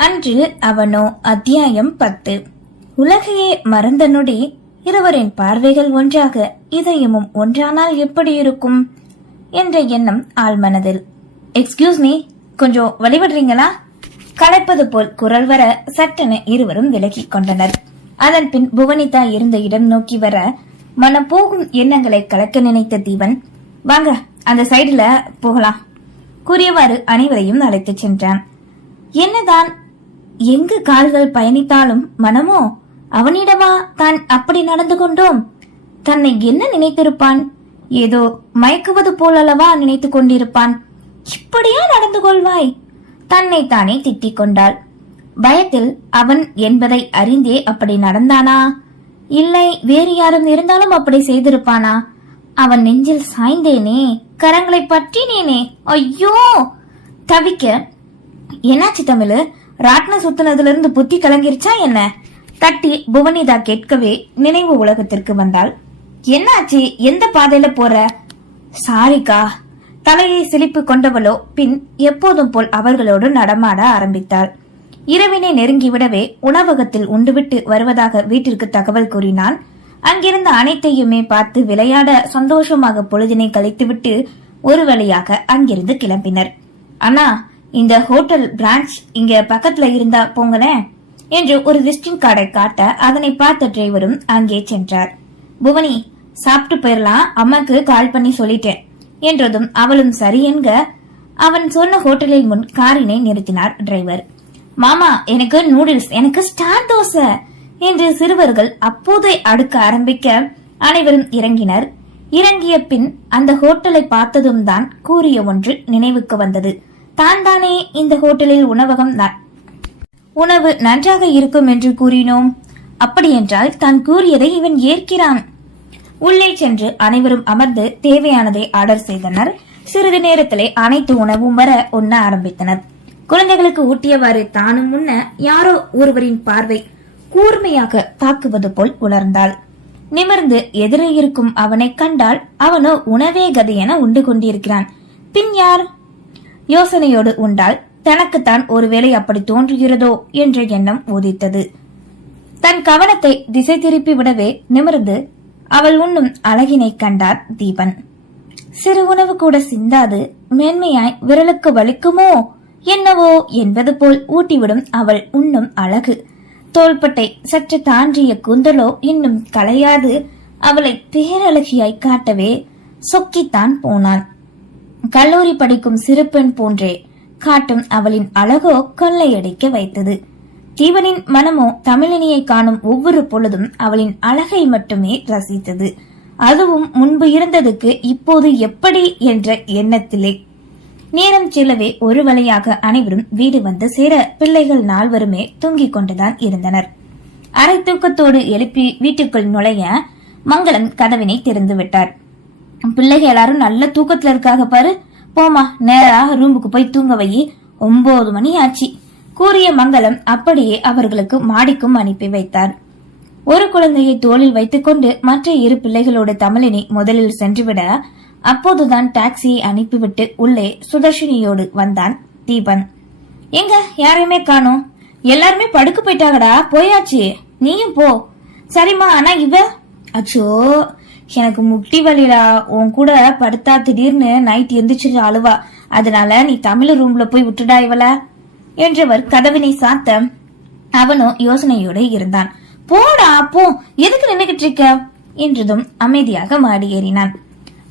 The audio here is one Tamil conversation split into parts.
அன்றில் அவனோ அத்தியாயம் பத்து. உலகையே மறந்த நொடி இருவரின் பார்வைகள் ஒன்றாக இதயமும் ஒன்றானால் எப்படி இருக்கும்? என்ற எண்ணம் ஆழ்மனதில். எக்ஸ்கியூஸ் மீ கொஞ்சம் வழிபடுறீங்களா? கலைப்பது போல் குரல் வர சட்டென இருவரும் விலகிக் கொண்டனர். அதன் பின் புவனிதா இருந்த இடம் நோக்கி வர மனம் போகும் எண்ணங்களை கலக்க நினைத்த தீவன் வாங்க அந்த சைடுல போகலாம். கூறியவாறு அனைவரையும் அழைத்துச் சென்றான். என்னதான் எங்கு கால்கள் பயணித்தாலும் மனமோ அவனிடமா தான் அப்படி நடந்து கொண்டோம்? தன்னை என்ன நினைத்திருப்பான்? ஏதோ மயக்குவது போலல்லவா நினைத்துக் கொண்டிருப்பான்? இப்படியா நடந்து கொள்வாய். தன்னை தானே திட்டிக் கொண்டாள். பயத்தில் அவன் என்பதை அறிந்தே அப்படி நடந்தானா? இல்லை வேறு யாரும் இருந்தாலும் அப்படி செய்திருப்பானா? அவன் நெஞ்சில் சாய்ந்தேனே கரங்களை பற்றினேனே. ஐயோ! தவிக்க என்னாச்சு தமிழு? ராட்ன சுத்தினதுல இருந்து புத்தி கலங்கிருச்சா என்ன? தட்டி புவனிதா கேட்கவே நினைவு உலகத்திற்கு வந்தாள். என்னாச்சு? எந்த பாதையில போற? சாரிக்கா. தலையை சிலிப்பு கொண்டவளோ பின் எப்போதும் போல் அவர்களோடு நடமாட ஆரம்பித்தாள். இரவினை நெருங்கிவிடவே உணவகத்தில் உண்டுவிட்டு வருவதாக வீட்டிற்கு தகவல் கூறினான். அங்கிருந்த அனைத்தையுமே பார்த்து விளையாட சந்தோஷமாக பொழுதினை கழித்துவிட்டு ஒரு வழியாக அங்கிருந்து கிளம்பினர். அண்ணா இந்த ஹோட்டல் பிரான்ச் இங்க பக்கத்துல இருந்தா போங்களேன் என்று ஒரு விசிட்டிங் கார்டை காட்ட அதனை பார்த்த டிரைவரும் அங்கே சென்றார். புவனி சாப்பிட்டு போயிடலாம் அம்மாக்கு கால் பண்ணி சொல்லிட்டேன் என்றதும் அவளும் சரி என்க அவன் சொன்ன ஹோட்டலில் முன் காரினை நிறுத்தினார் டிரைவர். மாமா எனக்கு நூடுல்ஸ் எனக்கு ஸ்டார் தோசை என்று சிறுவர்கள் அப்போதே அடுக்க ஆரம்பிக்க அனைவரும் இறங்கினர். இறங்கிய பின் அந்த ஹோட்டலை பார்த்ததும் தான் கூறிய ஒன்று நினைவுக்கு வந்தது. தான் தானே இந்த ஹோட்டலில் உணவகம் ந- உணவு நன்றாக இருக்கும் என்று கூறினோம். அப்படியென்றால் தான் கூறியதை இவன் ஏற்கிறான். உள்ளே சென்று அனைவரும் அமர்ந்து தேவையானதை ஆர்டர் செய்தனர். சிறிது நேரத்திலே அனைத்து உணவும் வர உண்ண ஆரம்பித்தனர். குழந்தைகளுக்கு ஊட்டியவாறு தானும் முன்ன யாரோ ஒருவரின் பார்வை கூர்மையாக தாக்குவது போல் உணர்ந்தாள். நிமிர்ந்து எதிரே இருக்கும் அவனை கண்டால் அவனோ உணவே கதை என உண்டு கொண்டிருக்கிறான். பின் யார்? யோசனையோடு உண்டால் தனக்குத்தான் ஒருவேளை அப்படி தோன்றுகிறதோ என்ற எண்ணம் உதித்தது தன் கவனத்தை திசை திருப்பி விடவே நிமிர்ந்து அவள் உண்ணும் அழகினை கண்டார் தீபன். சிறு உணவு கூட சிந்தாது மென்மையாய் விரலுக்கு வலிக்குமோ? என்னவோ? என்பது போல் ஊட்டிவிடும் அவள் உண்ணும் அழகு. தோள்பட்டை சற்று தாண்டிய கூந்தலோ இன்னும் கலையாது. அவளை பேரழகியாய் காட்டவே சொக்கித்தான் போனான். கல்லூரி படிக்கும் சிறு பெண் போன்றே காட்டும் அவளின் அழகோ கொள்ளையடிக்க வைத்தது. தீவனின் மனமோ தமிழினியை காணும் ஒவ்வொரு பொழுதும் அவளின் அழகை மட்டுமே ரசித்தது. அதுவும் முன்பு இருந்ததுக்கு இப்போது எப்படி என்ற எண்ணத்திலே. நேரம் செல்லவே ஒரு வழியாக அனைவரும் வீடு வந்து சேர பிள்ளைகள் நால்வருமே தூங்கிக் கொண்டுதான் இருந்தனர். அரை தூக்கத்தோடு எழுப்பி வீட்டுக்குள் நுழைய மங்களம் கதவினை திறந்து விட்டார் பிள்ளைகள் எல்லாரும் நல்ல தூக்கத்துல இருக்காக பாரு. போமா நேரா ரூமுக்கு போய் தூங்க வை. ஒன்பது மணி ஆச்சு. கூறிய மங்களம் அப்படியே அவர்களுக்கு மாடிக்கும் அனுப்பி வைத்தார். ஒரு குழந்தையை தோளில் வைத்துக்கொண்டு மற்ற இரு பிள்ளைகளோட தமிழினி முதலில் சென்றுவிட அப்போதுதான் டாக்ஸியை அனுப்பிவிட்டு உள்ளே சுதர்ஷினியோடு வந்தான் தீபன். எங்க? யாரையுமே காணோம். எல்லாருமே படுக்க போயிட்டாங்கடா. போயாச்சு. நீயும் போ. சரிம்மா ஆனா இவ? அச்சோ எனக்கு முட்டி வலிடா உன் கூட படுத்தா திடீர்னு நைட் எந்திரிச்சு அழுவா. அதனால நீ தமிழ் ரூம்ல போய் விட்டுடா இவள என்றவர் கதவினை சாத்த அவனும் யோசனையோடு இருந்தான். போடா போ எதுக்கு நின்னுகிட்டு இருக்க? என்றதும் அமைதியாக மாடி ஏறினான்.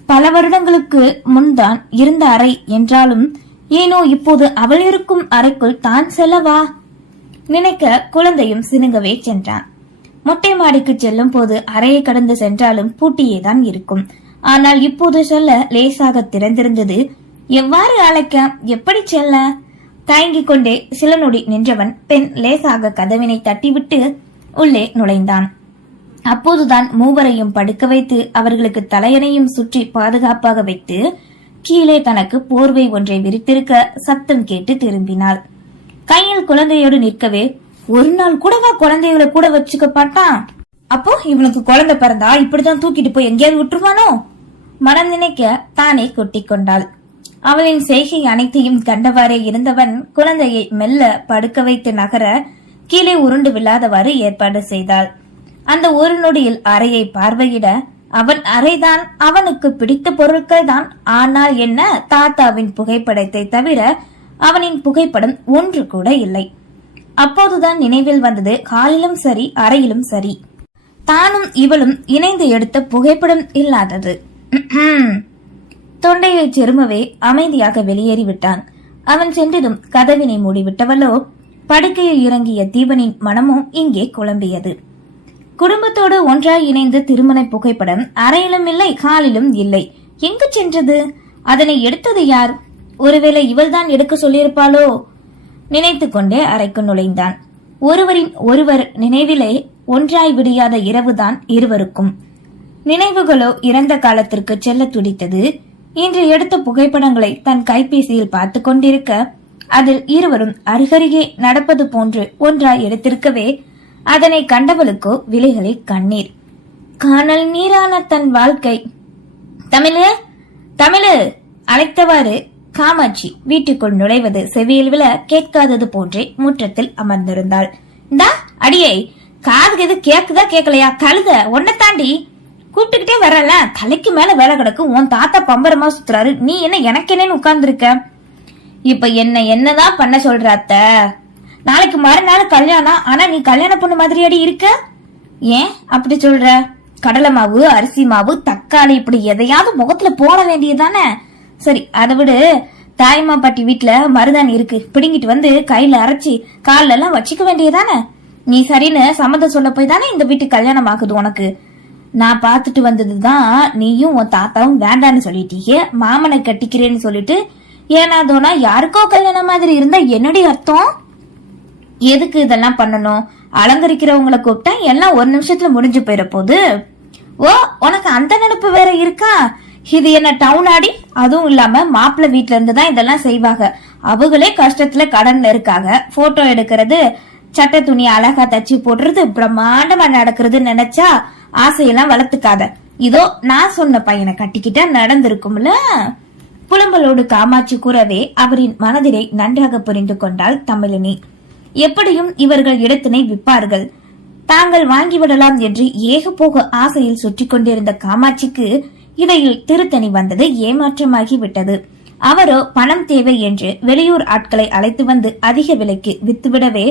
பல வருடங்களுக்கு முன்தான் இருந்த அறை என்றாலும் ஏனோ இப்போது அவள் இருக்கும் அறைக்குள் தான் செல்லவா? நினைக்க குழந்தையும் சினுங்கவே சென்றான். மொட்டை மாடிக்கு செல்லும் போது அறையை கடந்து சென்றாலும் பூட்டியே தான் இருக்கும். ஆனால் இப்போது சொல்ல லேசாக திறந்திருந்தது. எவ்வாறு அழைக்க? எப்படி செல்ல? தயங்கிக் கொண்டே சில நொடி நின்றவன் பெண் லேசாக கதவினை தட்டிவிட்டு உள்ளே நுழைந்தான். அப்போதுதான் மூவரையும் படுக்க வைத்து அவர்களுக்கு தலையணையும் சுற்றி பாதுகாப்பாக வைத்து கீழே தனக்கு போர்வை ஒன்றை விரித்திருக்க சத்தம் கேட்டு திரும்பினாள். கையில் குழந்தையோடு நிற்கவே ஒரு நாள் கூடவா குழந்தைகளை கூட வச்சுக்க மாட்டான் அப்போ இவனுக்கு குழந்தை பிறந்தா இப்படிதான் தூக்கிட்டு போய் எங்கேயாவது விட்டுருவானோ? மனம் நினைக்க தானே கொட்டி கொண்டாள். அவளின் செய்கை அனைத்தையும் கண்டவாறே இருந்தவன் குழந்தையை மெல்ல படுக்க வைத்து நகர கீழே உருண்டு விழாதவாறு ஏற்பாடு செய்தாள். அந்த ஒரு நொடியில் அறையை பார்வையிட அவன் அறைதான் அவனுக்கு பிடித்த பொருட்கள் தான். ஆனால் என்ன? தாத்தாவின் புகைப்படத்தை தவிர அவனின் புகைப்படம் ஒன்று கூட இல்லை. அப்போதுதான் நினைவில் வந்தது காலிலும் சரி அறையிலும் சரி. தானும் இவளும் இணைந்து எடுத்த புகைப்படம் இல்லாதது. தொண்டையை செருமவே அமைதியாக வெளியேறிவிட்டான். அவன் சென்றதும் கதவினை மூடிவிட்டவளோ படுக்கையில் இறங்கிய தீபனின் மனமும் இங்கே குழம்பியது. குடும்பத்தோடு ஒன்றாய் இணைந்து திருமண புகைப்படம் அறையிலும் இல்லை காலிலும் இல்லை. எங்கு சென்றது? அதனை எடுத்தது யார்? ஒருவேளை இவள்தான் எடுக்க சொல்லியிருப்பாளோ? நினைத்துக்கொண்டே அறைக்கு நுழைந்தான். ஒருவரின் ஒருவர் நினைவிலே ஒன்றாய் விடியாத இரவுதான் இருவருக்கும். நினைவுகளோ இறந்த காலத்திற்கு செல்ல துடித்தது. இன்று எடுத்த புகைப்படங்களை தன் கைபேசியில் பார்த்து கொண்டிருக்க அதில் இருவரும் அருகருகே நடப்பது போன்று ஒன்றாய் எடுத்திருக்கவே அதனை கண்டவளுக்கோ விலைகளை கண்ணீர். காணல் நீரான தன் வாழ்க்கை. தமிழு தமிழு அழைத்தவாறு காமாட்சி வீட்டுக்குள் நுழைவது செவியில் விழ கேட்காதது போன்றே முற்றத்தில் அமர்ந்திருந்தாள். இந்தா அடியே காதுக்கு எது கேக்குதா கேட்கலையா கழுத உன்னை தாண்டி. கூப்பிட்டுக்கிட்டே வரல. தலைக்கு மேல வேலை கிடக்கு. உன் தாத்தா பம்பரமா சுத்துறாரு. நீ என்ன எனக்கு என்னன்னு உட்கார்ந்துருக்க? இப்ப என்ன என்னதான் பண்ண சொல்ற அத்த? நாளைக்கு மறுநாள் கல்யாணம். ஆனா நீ கல்யாண பொண்ணு மாதிரியாடி இருக்க? ஏன் அப்படி சொல்ற? கடலை மாவு அரிசி மாவு தக்காளி இப்படி எதையாவது முகத்துல போட வேண்டியதானே சரி அதை விடு. தாய்மா பாட்டி வீட்டுல மருதாணி இருக்கு. பிடுங்கிட்டு வந்து கையில அரைச்சி கால்ல எல்லாம் வச்சுக்க வேண்டியதானே? நீ சரின்னு சம்மதம் சொல்ல போய் தானே இந்த வீட்டுக்கு கல்யாணம் ஆகுது உனக்கு? நான் பார்த்துட்டு வந்ததுதான் நீயும் உன் தாத்தாவும் வேண்டான்னு சொல்லிட்டீங்க. மாமனை கட்டிக்கிறேன்னு சொல்லிட்டு ஏனாதோனா யாருக்கோ கல்யாணம் மாதிரி இருந்தா என்னடி அர்த்தம்? எதுக்கு இதெல்லாம் பண்ணணும்? அலங்கரிக்கிறவங்கள கூப்பிட்டா எல்லாம் ஒரு நிமிஷத்துல முடிஞ்சு போயிட போகுது ஓ உனக்கு அந்த நினைப்பு வேற இருக்கா? இது என்ன டவுன் ஆடி? அதுவும் இல்லாம மாப்பிள்ளை வீட்ல இருந்து தான் இதெல்லாம் செய்வாங்க. அவங்களே கஷ்டத்துல கடன்ல இருக்காங்க. போட்டோ எடுக்கிறது சட்டை துணி அழகா தச்சு போடுறது பிரம்மாண்டமா நடக்கிறதுன்னு நினைச்சா ஆசையெல்லாம் வளர்த்துக்காத. இதோ நான் சொன்ன பையனை கட்டிக்கிட்டா நடந்திருக்கும்ல? புலம்பலோடு காமாட்சி கூறவே அவரின் மனதினை நன்றாக புரிந்து கொண்டாள் தமிழினி. எப்படியும் இவர்கள் இடத்தினை விற்பார்கள். தாங்கள் வாங்கிவிடலாம் என்று ஏகபோக ஆசையில் சுற்றி கொண்டிருந்த காமாட்சிக்கு இடையில் திருத்தணி வந்தது ஏமாற்றமாகிவிட்டது. அவரோ பணம் தேவை என்று வெளியூர் ஆட்களை அழைத்து வந்து அதிக விலைக்கு வித்துவிடவே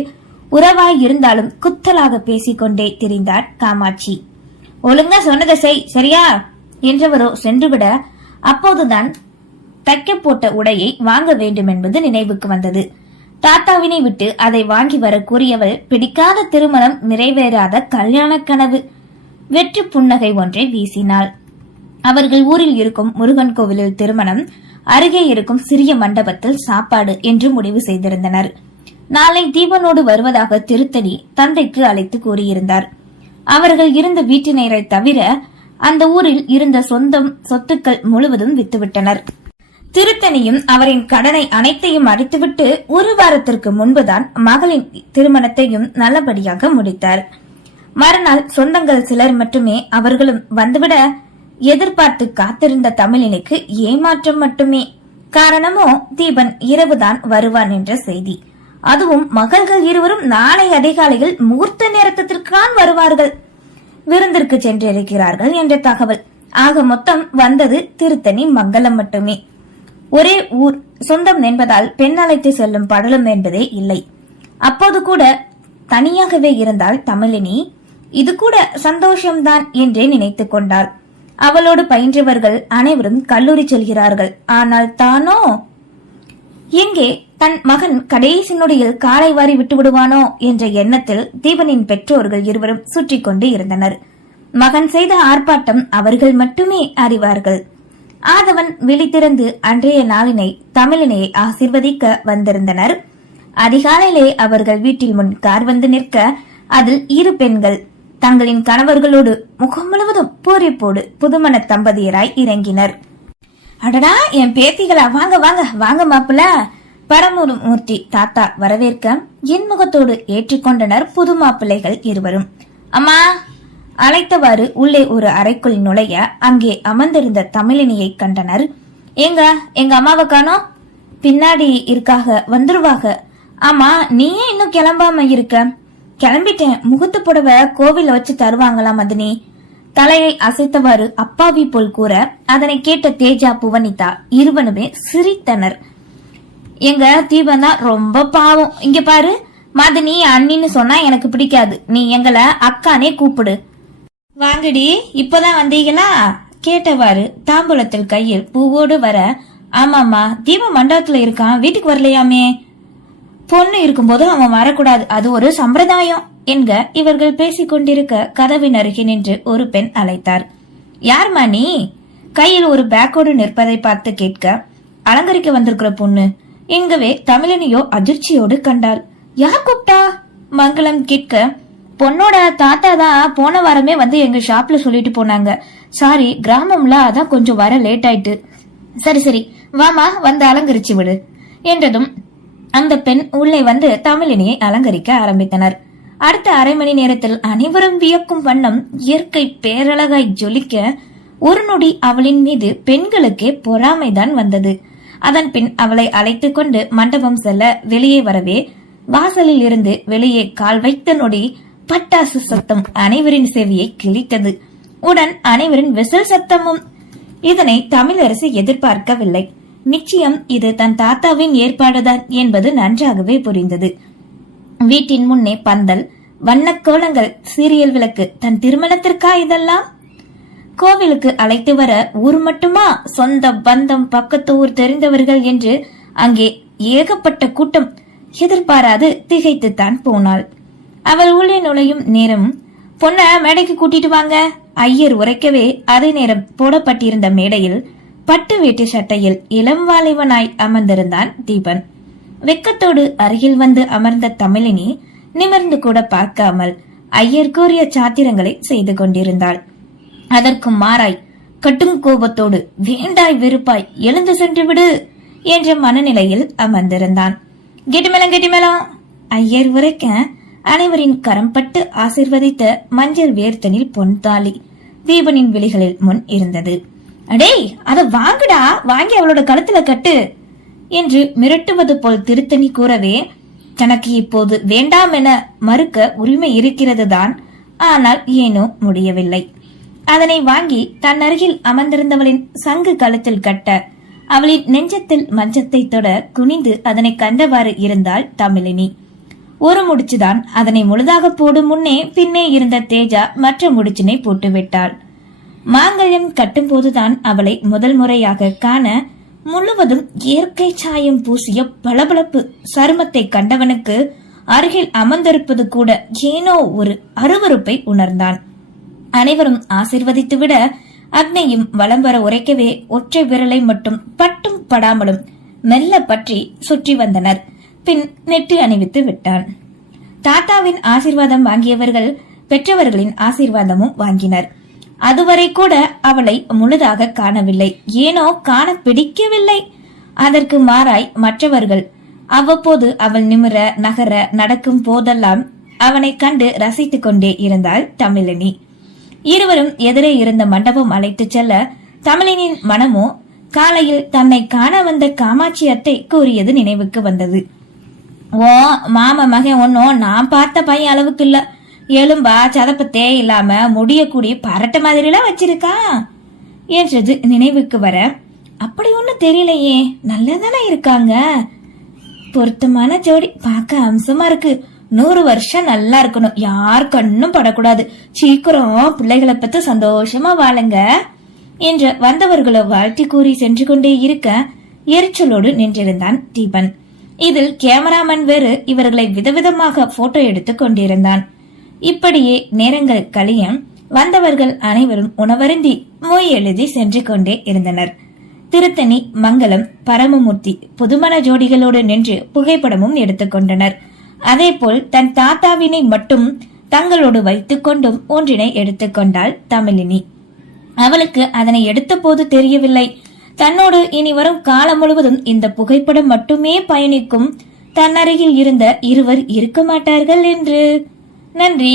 உறவாய் இருந்தாலும் குத்தலாக பேசிக்கொண்டே திரிந்தார் காமாட்சி. ஒழுங்கா சொன்னதை செய் சரியா? என்றவரோ சென்றுவிட அப்போதுதான் தைக்க போட்ட உடையை வாங்க வேண்டும் என்பது நினைவுக்கு வந்தது. தாத்தாவினை விட்டு அதை வாங்கி வர கூறியவள் பிடிக்காத திருமணம் நிறைவேறாத கல்யாண கனவு. வெற்றி புன்னகை ஒன்றை வீசினாள். அவர்கள் ஊரில் இருக்கும் முருகன் கோவிலில் திருமணம் அருகே இருக்கும் சிறிய மண்டபத்தில் சாப்பாடு என்று முடிவு செய்திருந்தனர். நாளை தீபனோடு வருவதாக திருத்தணி தந்தைக்கு அழைத்து கூறியிருந்தார். அவர்கள் இருந்த வீட்டினரை தவிர அந்த ஊரில் இருந்த சொந்தம் சொத்துக்கள் முழுவதும் வித்துவிட்டனர். திருத்தணியும் அவரின் கடனை அனைத்தையும் அடித்துவிட்டு ஒரு வாரத்திற்கு முன்புதான் மகளின் திருமணத்தையும் நல்லபடியாக முடித்தார். மறுநாள் சொந்தங்கள் சிலர் மட்டுமே அவர்களும் வந்துவிட எதிர்பார்த்து காத்திருந்த தமிழினுக்கு ஏமாற்றம் மட்டுமே. காரணமோ தீபன் இரவுதான் வருவான் என்ற செய்தி. அதுவும் மகள்கள் இருவரும் நாளை அதிகாலையில் முகூர்த்த நேரத்திற்கான் வருவார்கள். விருந்திற்கு சென்றிருக்கிறார்கள் என்ற தகவல். ஆக மொத்தம் வந்தது திருத்தணி மங்கலம் மட்டுமே. ஒரே ஊர் சொந்தம் என்பதால் பெண் அழைத்து செல்லும் படலம் என்பதே இல்லை. அப்போது கூட தனியாகவே இருந்தால் தமிழினி. இது கூட சந்தோஷம்தான் என்றே நினைத்துக் கொண்டாள். அவளோடு பயின்றவர்கள் அனைவரும் கல்லூரி செல்கிறார்கள். ஆனால் தானோ? எங்கே தன் மகன் கடைசி நொடியில் காலை வாரி விட்டு விடுவானோ என்ற எண்ணத்தில் தீபனின் பெற்றோர்கள் இருவரும் சுற்றி கொண்டு இருந்தனர். மகன் செய்த ஆர்ப்பாட்டம் அவர்கள் மட்டுமே அறிவார்கள். ஆதவன் விழித்திறந்து அன்றைய நாளினை தமிழினை ஆசிர்வதிக்க வந்திருந்தனர். அதிகாலையிலே அவர்கள் வீட்டில் முன் கார் வந்து நிற்க அதில் இரு பெண்கள் தங்களின் கணவர்களோடு முகம் முழுவதும் பூரிப்போடு புதுமண தம்பதியராய் இறங்கினர். அடடா என் பேத்திகளா வாங்க வாங்க வாங்க மாப்பிள்ள பரமூர் மூர்த்தி தாத்தா வரவேற்க என் முகத்தோடு புது மாப்பிள்ளைகள் இருவரும். அம்மா அழைத்தவாறு உள்ளே ஒரு அறைக்குள் நுழைய அங்கே அமர்ந்திருந்த தமிழினியை கண்டனர். எங்க எங்க அம்மாவை காணோம்? பின்னாடி இருக்காக வந்துருவாக. ஆமா நீயே இன்னும் கிளம்பாம இருக்க. கிளம்பிட்டேன். முகத்து புடவை கோவில வச்சு தருவாங்களா மதினி? தலையை அசைத்தவாறு அப்பாவி போல் கூற அதனை கேட்ட தேஜா புவனிதா இருவனுமே சிரித்தனர். எங்க தீபன் தான் ரொம்ப பாவம். இங்க பாரு மதினி அண்ணின்னு சொன்னா எனக்கு பிடிக்காது. நீ எங்களை அக்கானே கூப்பிடு. வாங்கடி இப்பதான் வந்தீங்களா? கேட்டவாறு தாம்பூலத்தில் கையில் பூவோடு வர ஆமாமா தீப மண்டபத்துல இருக்கான். வீட்டுக்கு வரலையாமே? பொண்ணு இருக்கும்போது அவன் வரக்கூடாது. அது ஒரு சம்பிரதாயம் என்க இவர்கள் பேசிக் கொண்டிருக்க கதவின் அருகே நின்று ஒரு பெண் அழைத்தார். யார்மா நீ? கையில் ஒரு பேக்கோடு நிற்பதை பார்த்து கேட்க அலங்கரிக்க வந்திருக்கிற பொண்ணு. எங்கவே தமிழனியோ அதிர்ச்சியோடு கண்டாள். யார் கூப்பிட்டா? மங்களம் கேட்க பொண்ணோட தாத்தா தான் போன வாரமே வந்து எங்க ஷாப்ல சொல்லிட்டு போனாங்க. சாரி கிராமம்ல அதான் கொஞ்சம் வர லேட் ஆயிட்டு சரி சரி வாமா வந்து அலங்கரிச்சு விடு. என்றதும் அந்த பெண் உள்ளே வந்து தமிழினியை அலங்கரிக்க ஆரம்பித்தனர். அடுத்த அரை மணி நேரத்தில் அனைவரும் வியக்கும் வண்ணம் இயற்கை பேரழகாய் ஜொலிக்க ஒரு நொடி அவளின் மீது பெண்களுக்கே பொறாமைதான் வந்தது. அதன் பின் அவளை அழைத்துக் கொண்டு மண்டபம் செல்ல வெளியே வரவே வாசலில் இருந்து வெளியே கால் வைத்த நொடி பட்டாசு சத்தம் அனைவரின் செவியை கிழித்தது. உடன் அனைவரின் விசில் சத்தமும் இதனை தமிழரசு எதிர்பார்க்கவில்லை. நிச்சயம் இது தன் தாத்தாவின் ஏற்பாடுதான் என்பது நன்றாகவே புரிந்தது. வீட்டின் முன்னே பந்தல் வண்ண கோலங்கள் சீரியல் விளக்கு தன் திருமணத்திற்கா இதெல்லாம்? கோவிலுக்கு அழைத்து வர ஊர் மட்டுமா? சொந்த பந்தம் பக்கத்து ஊர் தெரிந்தவர்கள் என்று அங்கே ஏகப்பட்ட கூட்டம் எதிர்பாராது திகைத்துத்தான் போனாள். அவள் உள்ளே நுழையும் நேரம் பொண்ண மேடைக்கு கூட்டிட்டு வாங்க. ஐயர் உரைக்கவே அதே நேரம் போடப்பட்டிருந்த மேடையில் பட்டு வேட்டி சட்டையில் இளம் வாலிபனாய் அமர்ந்திருந்தான் தீபன். வெக்கத்தோடு அருகில் வந்து அமர்ந்த தமிழினி நிமிர்ந்து கூட பார்க்காமல் ஐயர் கூறிய சாத்திரங்களை செய்து கொண்டிருந்தாள். அதற்கு மாறாய் கட்டும் கோபத்தோடு வேண்டாய் வெறுப்பாய் எழுந்து சென்று விடு என்ற மனநிலையில் அமர்ந்திருந்தான். கெட்டிமேளம் கெட்டிமேளம் ஐயர் உரைக்க அனைவரின் கரம் பட்டு ஆசிர்வதித்த மஞ்சள் வேர்த்தனில் பொன் தாலி தீபனின் விழிகளில் முன் இருந்தது. அடேய் அத வாங்குடா. வாங்கி அவளோட கழுத்துல கட்டு. என்று மிரட்டுவது போல் திருத்தணி கூறவே தனக்கு இப்போது வேண்டாம் என மறுக்க உரிமை இருக்கிறது தான் ஆனால் ஏனோ முடியவில்லை. அதனை வாங்கி தன் அருகில் அமர்ந்திருந்தவளின் சங்கு கழுத்தில் கட்ட அவளின் நெஞ்சத்தில் மஞ்சத்தை தொட குனிந்து அதனை கண்டவாறு இருந்தாள் தமிழினி. ஒரு முடிச்சுதான் அதனை முழுதாக போடும் முன்னே பின்னே இருந்த தேஜா மற்ற முடிச்சினை போட்டுவிட்டாள். மாங்கல்யம் கட்டும்போதுதான் அவளை முதல் முறையாக காண முழுவதும் இயற்கை சாயம் பூசிய பளபளப்பு சருமத்தை கண்டவனுக்கு அருகில் அமர்ந்திருப்பது கூட ஏனோ ஒரு அருவருப்பை உணர்ந்தான். அனைவரும் ஆசிர்வதித்துவிட அக்னையும் வலம் வர உரைக்கவே ஒற்றை விரலை மட்டும் பட்டும் படாமலும் மெல்ல பற்றி சுற்றி வந்தனர். பின் நெட்டி அணிவித்து விட்டான். தாத்தாவின் ஆசிர்வாதம் வாங்கியவர்கள் பெற்றவர்களின் ஆசிர்வாதமும் வாங்கினர். அதுவரை கூட அவளை முழுதாக காணவில்லை. ஏனோ காண பிடிக்கவில்லை. அதற்கு மாறாய் மற்றவர்கள் அவ்வப்போது அவள் நிமிர நகர நடக்கும் போதெல்லாம் அவனை கண்டு ரசித்துக் கொண்டே இருந்தாள் தமிழினி. இருவரும் எதிரே இருந்த மண்டபம் அழைத்துச் செல்ல தமிழினின் மனமோ காலையில் தன்னை காண வந்த காமாட்சி அத்தை கூறியது நினைவுக்கு வந்தது. ஓ மாம மகன் ஒன்னும் நான் பார்த்த பையன் அளவுக்கு இல்லை. எலும்பா சதப்பத்தே இல்லாம முடியக்கூடிய பரட்ட மாதிரிலாம் வச்சிருக்கான் என்றது நினைவுக்கு வர அப்படி ஒன்னும் தெரியலையே நல்லதானே இருக்காங்க. பொருத்தமான ஜோடி பார்க்க அம்சமா இருக்கு. நூறு வருஷம் நல்லா இருக்கணும் யார் கண்ணும் படக்கூடாது. சீக்கிரம் பிள்ளைகளை பத்தி சந்தோஷமா வாழுங்க என்று வந்தவர்களை வாழ்த்தி கூறி சென்று கொண்டே இருக்க எரிச்சலோடு நின்றிருந்தான் தீபன். இதில் கேமராமேன் வேறு இவர்களை விதவிதமாக போட்டோ எடுத்துக் கொண்டிருந்தான். இப்படியே நேரங்கள் கழிய வந்தவர்கள் அனைவரும் உணவருந்தி மொய் எழுதி சென்று கொண்டே இருந்தனர். திருத்தணி மங்களம் பரமமூர்த்தி புதுமண ஜோடிகளோடு நின்று புகைப்படமும் எடுத்துக்கொண்டனர் அதேபோல் தன் தாத்தாவினை மட்டும் தங்களோடு வைத்துக் கொண்டும் ஒன்றினை எடுத்துக்கொண்டாள் தமிழினி. அவளுக்கு அதனை எடுத்த போது தெரியவில்லை. தன்னோடு இனி வரும் காலம் முழுவதும் இந்த புகைப்படம் மட்டுமே பயணிக்கும். தன்னருகில் இருந்த இருவர் இருக்க மாட்டார்கள் என்று. நன்றி